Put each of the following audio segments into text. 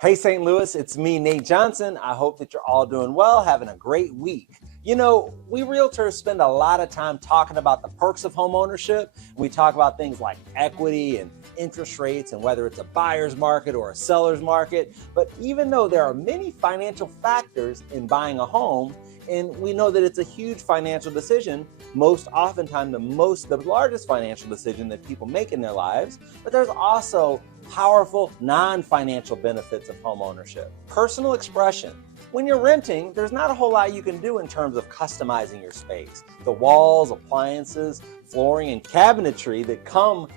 Hey, St. Louis, it's me, Nate Johnson. I hope that you're all doing well, having a great week. You know, we realtors spend a lot of time talking about the perks of home ownership. We talk about things like equity and interest rates and whether it's a buyer's market or a seller's market. But even though there are many financial factors in buying a home, and we know that it's a huge financial decision, most oftentimes the largest financial decision that people make in their lives, but there's also powerful non-financial benefits of home ownership. Personal expression. When you're renting, there's not a whole lot you can do in terms of customizing your space. The walls, appliances, flooring, and cabinetry that come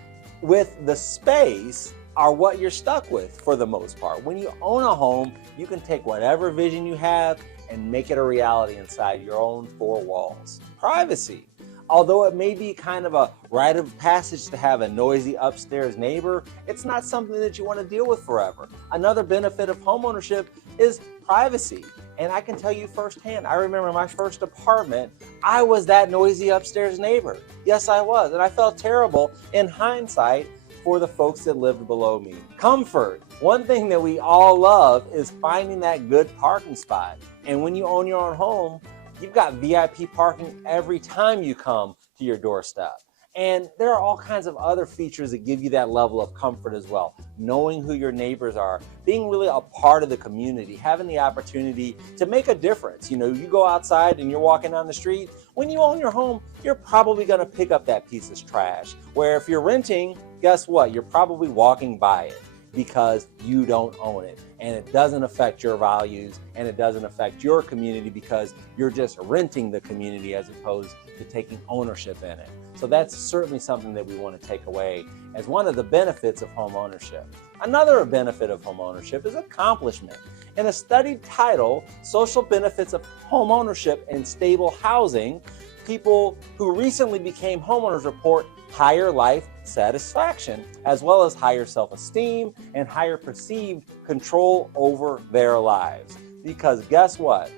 with the space are what you're stuck with for the most part. When you own a home, you can take whatever vision you have and make it a reality inside your own four walls. Privacy. Although it may be kind of a rite of passage to have a noisy upstairs neighbor, it's not something that you want to deal with forever. Another benefit of homeownership is privacy. And I can tell you firsthand, I remember my first apartment, I was that noisy upstairs neighbor. Yes, I was. And I felt terrible in hindsight for the folks that lived below me. Comfort. One thing that we all love is finding that good parking spot. And when you own your own home, you've got VIP parking every time you come to your doorstep. And there are all kinds of other features that give you that level of comfort as well. Knowing who your neighbors are, being really a part of the community, having the opportunity to make a difference. You know, you go outside and you're walking down the street. When you own your home, you're probably gonna pick up that piece of trash. Where if you're renting, guess what? You're probably walking by it because you don't own it. And it doesn't affect your values and it doesn't affect your community because you're just renting the community as opposed to taking ownership in it. So that's certainly something that we want to take away as one of the benefits of home ownership. Another benefit of home ownership is accomplishment. In a study titled Social Benefits of Home Ownership and Stable Housing, people who recently became homeowners report higher life satisfaction, as well as higher self-esteem and higher perceived control over their lives. Because guess what?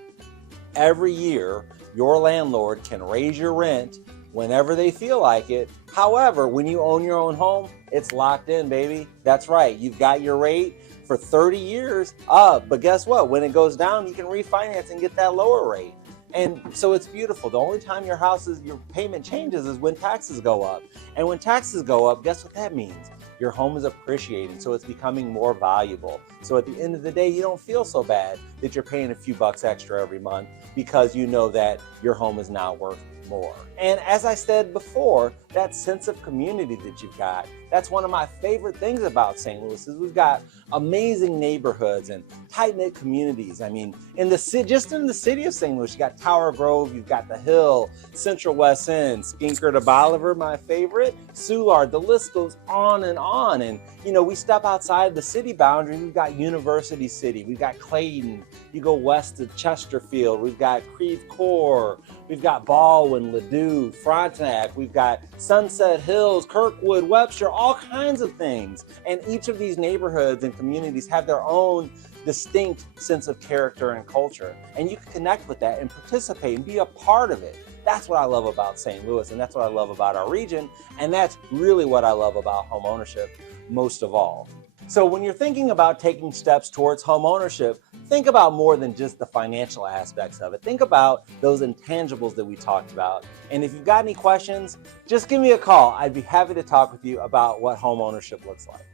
Every year, your landlord can raise your rent whenever they feel like it. However, when you own your own home, it's locked in, baby. That's right. You've got your rate for 30 years up. But guess what? When it goes down, you can refinance and get that lower rate. And so it's beautiful. The only time your payment changes is when taxes go up. And when taxes go up, guess what that means? Your home is appreciating, so it's becoming more valuable. So at the end of the day, you don't feel so bad that you're paying a few bucks extra every month because you know that your home is now worth more. And as I said before, that sense of community that you've got, that's one of my favorite things about St. Louis is we've got amazing neighborhoods and tight-knit communities. I mean, just in the city of St. Louis, you got Tower Grove, you've got the Hill, Central West End, Skinker to Bolivar, my favorite, Soulard, the list goes on and on. And, you know, we step outside the city boundary, we've got University City, we've got Clayton, you go west to Chesterfield, we've got Creve Coeur, we've got Baldwin, Ladue, Frontenac, we've got Sunset Hills, Kirkwood, Webster, all kinds of things. And each of these neighborhoods and communities have their own distinct sense of character and culture. And you can connect with that and participate and be a part of it. That's what I love about St. Louis, and that's what I love about our region, and that's really what I love about home ownership most of all. So when you're thinking about taking steps towards home ownership, think about more than just the financial aspects of it. Think about those intangibles that we talked about. And if you've got any questions, just give me a call. I'd be happy to talk with you about what home ownership looks like.